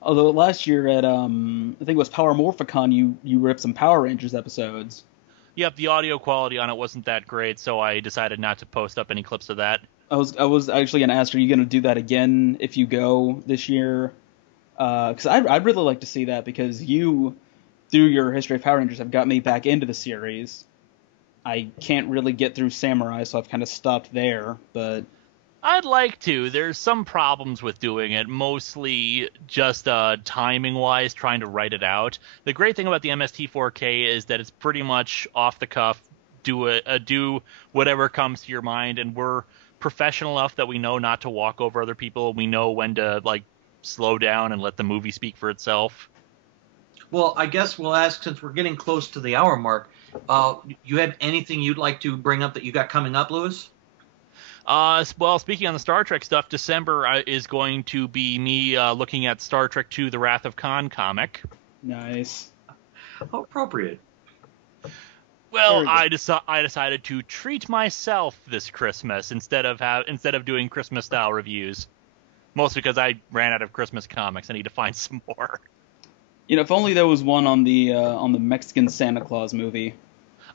Although last year at I think it was Power Morphicon, you ripped some Power Rangers episodes. Yep, the audio quality on it wasn't that great, so I decided not to post up any clips of that. I was actually going to ask, are you going to do that again if you go this year? Because I'd really like to see that, because you, through your history of Power Rangers, have got me back into the series. I can't really get through Samurai, so I've kind of stopped there, but I'd like to. There's some problems with doing it, mostly just timing-wise, trying to write it out. The great thing about the MST4K is that it's pretty much off the cuff, do whatever comes to your mind, and we're professional enough that we know not to walk over other people. We know when to slow down and let the movie speak for itself. Well, I guess we'll ask, since we're getting close to the hour mark, you have anything you'd like to bring up that you got coming up, Lewis? Well, speaking on the Star Trek stuff, December is going to be me looking at Star Trek II: The Wrath of Khan comic. nice. How appropriate. Well, I decided to treat myself this Christmas instead of doing Christmas style reviews. Mostly because I ran out of Christmas comics. I need to find some more. If only there was one on the Mexican Santa Claus movie.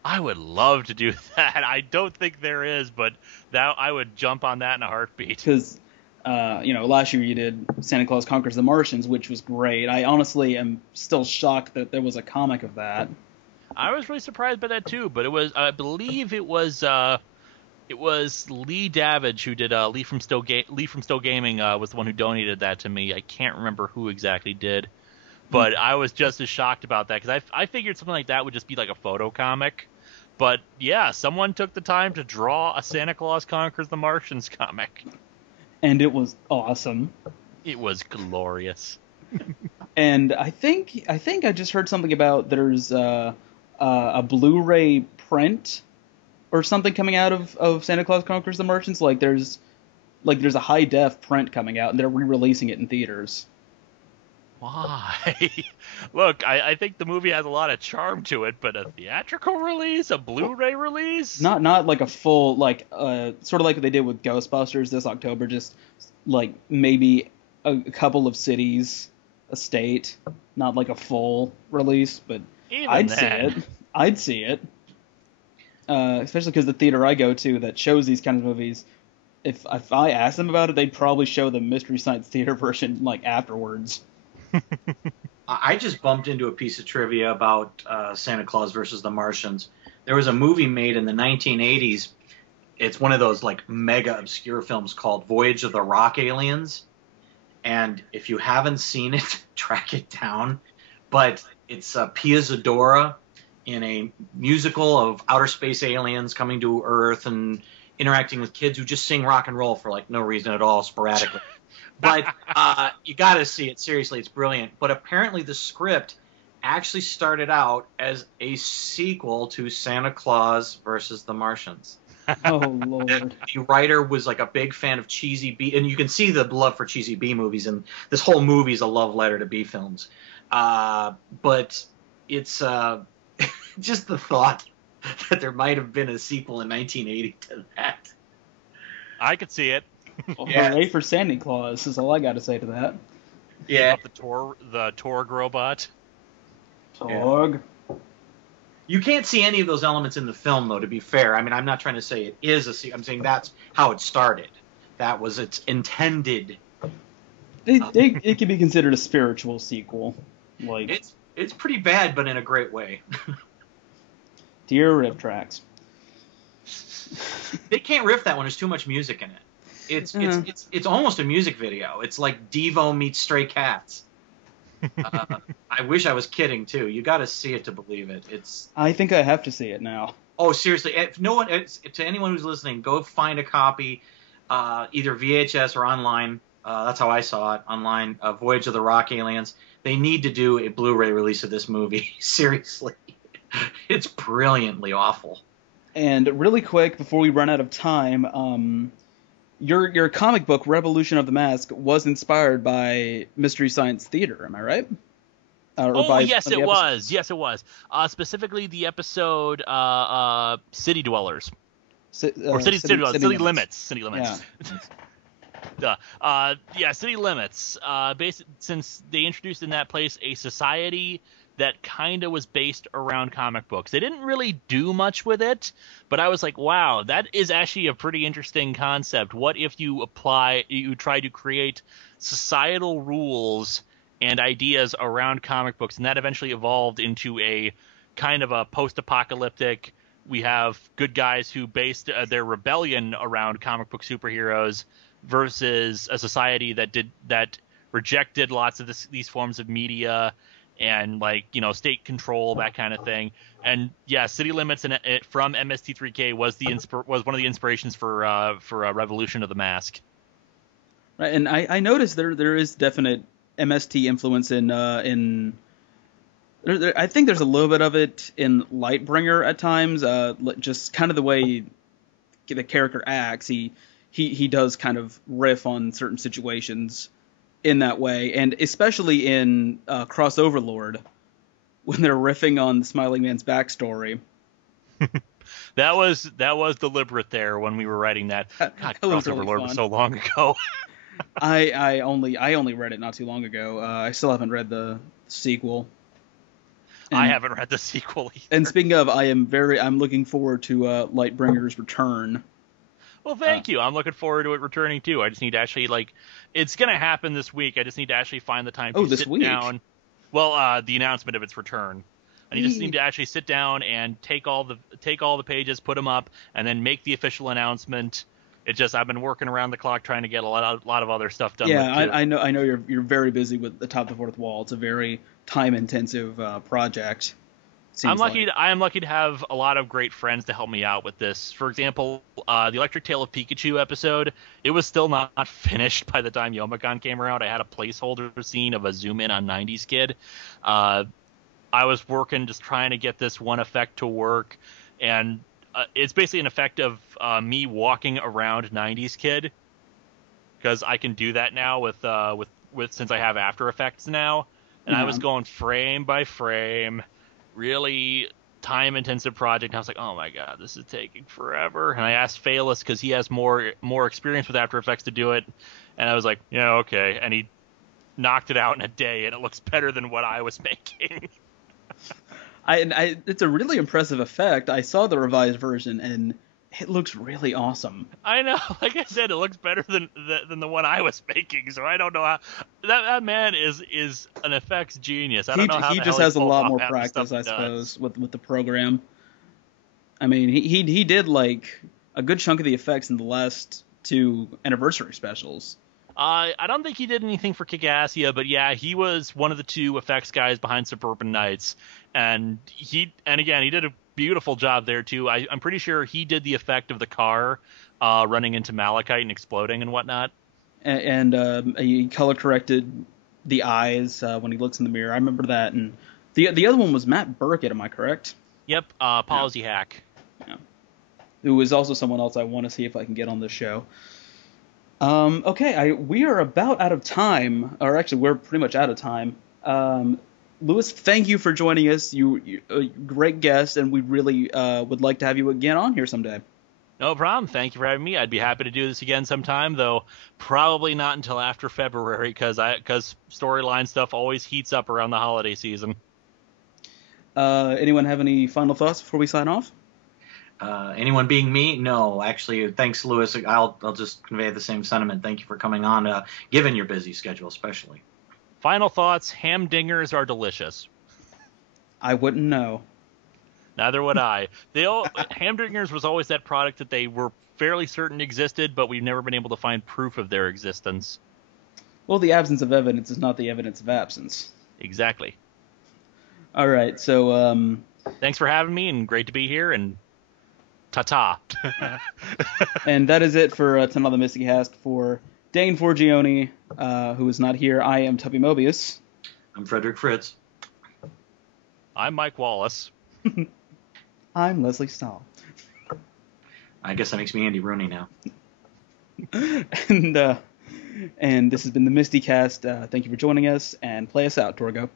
I would love to do that. I don't think there is, but I would jump on that in a heartbeat. Because, last year you did Santa Claus Conquers the Martians, which was great. I honestly am still shocked that there was a comic of that. I was really surprised by that too, but I believe it was Lee Davidge who did Lee from Still Gaming was the one who donated that to me. I can't remember who exactly did, but I was just as shocked about that because I figured something like that would just be like a photo comic. But yeah, someone took the time to draw a Santa Claus Conquers the Martians comic. And it was awesome. It was glorious. And I think I just heard something about there's a Blu-ray print or something coming out of Santa Claus Conquers the Martians. There's a high def print coming out, and they're re-releasing it in theaters. Why? Look, I think the movie has a lot of charm to it, but a theatrical release, a Blu-ray release? Not like a full, like, sort of like what they did with Ghostbusters this October, just like maybe a couple of cities, a state, not like a full release, but Even I'd then. see it. I'd see it. Especially because the theater I go to that shows these kind of movies, if I asked them about it, they'd probably show the Mystery Science Theater version like afterwards. I just bumped into a piece of trivia about Santa Claus versus the Martians. There was a movie made in the 1980s. It's one of those like mega obscure films called Voyage of the Rock Aliens. And if you haven't seen it, track it down. But it's Pia Zadora in a musical of outer space aliens coming to Earth and interacting with kids who just sing rock and roll for like no reason at all, sporadically. But you got to see it. Seriously, it's brilliant. But apparently the script actually started out as a sequel to Santa Claus versus the Martians. Oh, Lord. The writer was like a big fan of cheesy B, and you can see the love for cheesy B movies, and this whole movie is a love letter to B films. But it's just the thought that there might have been a sequel in 1980 to that. I could see it. Well, Yeah. hooray for Santa Claus is all I got to say to that. Yeah, The Torg robot. Torg. you can't see any of those elements in the film, though. To be fair, I mean, I'm not trying to say it is a sequel. I'm saying that's how it started. That was its intended. It could be considered a spiritual sequel. Like, It's pretty bad, but in a great way. Dear Riff Tracks. They can't riff that one. There's too much music in it. It's almost a music video. It's like Devo meets Stray Cats. I wish I was kidding too. You got to see it to believe it. I think I have to see it now. Oh, seriously. If no one, to anyone who's listening, go find a copy, either VHS or online. That's how I saw it online. Voyage of the Rock Aliens. They need to do a Blu-ray release of this movie. Seriously, it's brilliantly awful. And really quick, before we run out of time, your comic book Revolution of the Mask was inspired by Mystery Science Theater. Am I right? Yes, it was. Yes, it was. Specifically, the episode City Dwellers. City Limits. City Limits. Yeah. City Limits. Since they introduced in that place a society that kind of was based around comic books. They didn't really do much with it, but I was like, wow, that is actually a pretty interesting concept. What if you try to create societal rules and ideas around comic books, and that eventually evolved into a kind of a post-apocalyptic, we have good guys who based their rebellion around comic book superheroes versus a society that rejected lots of these forms of media and state control, that kind of thing. And yeah, City Limits from MST3K was one of the inspirations for Revolution of the Mask. Right, and I noticed there is definite MST influence in I think there's a little bit of it in Lightbringer at times. Just kind of the way the character acts, he does kind of riff on certain situations in that way, and especially in Crossover Lord, when they're riffing on the Smiling Man's backstory. That was deliberate there when we were writing that. God, Crossover really Lord fun. was so long ago. I only read it not too long ago. I still haven't read the sequel. I haven't read the sequel either. And speaking of, I'm looking forward to Lightbringer's return. Well, thank you. I'm looking forward to it returning too. I just need to actually it's going to happen this week. I just need to actually find the time to sit down. Well, the announcement of its return. I just need to actually sit down and take all the pages, put them up, and then make the official announcement. It's just I've been working around the clock trying to get a lot of other stuff done. Yeah, with it, I know you're very busy with Atop the Fourth Wall. It's a very time intensive project. I am lucky to have a lot of great friends to help me out with this. For example, the Electric Tale of Pikachu episode, it was still not finished by the time Yomagon came around. I had a placeholder scene of a zoom in on 90s Kid. I was working just trying to get this one effect to work, and it's basically an effect of me walking around 90s Kid, because I can do that now with since I have After Effects now. And I was going frame by frame, really time-intensive project. And I was like, oh my god, this is taking forever. And I asked Phalis because he has more experience with After Effects to do it. And I was like, yeah, okay. And he knocked it out in a day, and it looks better than what I was making. It's a really impressive effect. I saw the revised version, and it looks really awesome. I know. Like I said, it looks better than the one I was making. So I don't know how that man is an effects genius. I don't know how he just has a lot more practice, I suppose, with the program. I mean, he did like a good chunk of the effects in the last 2 anniversary specials. I don't think he did anything for Kick-Assia, but yeah, he was one of the 2 effects guys behind Suburban Nights, and again he did a beautiful job there too. I'm pretty sure he did the effect of the car running into Malachite and exploding and whatnot. And he color corrected the eyes when he looks in the mirror. I remember that. And the other one was Matt Burkett. Am I correct? Yep. Policy Hack. Yeah. Who is also someone else I want to see if I can get on this show. Okay, we are about out of time, or actually, we're pretty much out of time. Louis, thank you for joining us. You're a great guest, and we really would like to have you again on here someday. No problem. Thank you for having me. I'd be happy to do this again sometime, though probably not until after February, because storyline stuff always heats up around the holiday season. Anyone have any final thoughts before we sign off? Anyone being me? No, actually, thanks, Louis. I'll just convey the same sentiment. Thank you for coming on, given your busy schedule, especially. Final thoughts: ham dingers are delicious. I wouldn't know. Neither would I. Ham dingers was always that product that they were fairly certain existed, but we've never been able to find proof of their existence. Well, the absence of evidence is not the evidence of absence. Exactly. All right, so thanks for having me, and great to be here, and ta-ta. And that is it for tonight on the MSTieCast. For Dane Forgione, who is not here, I am Toby Mobius. I'm Frederick Fritz. I'm Mike Wallace. I'm Leslie Stahl. I guess that makes me Andy Rooney now. And this has been the MSTieCast. Thank you for joining us, and play us out, Torgo.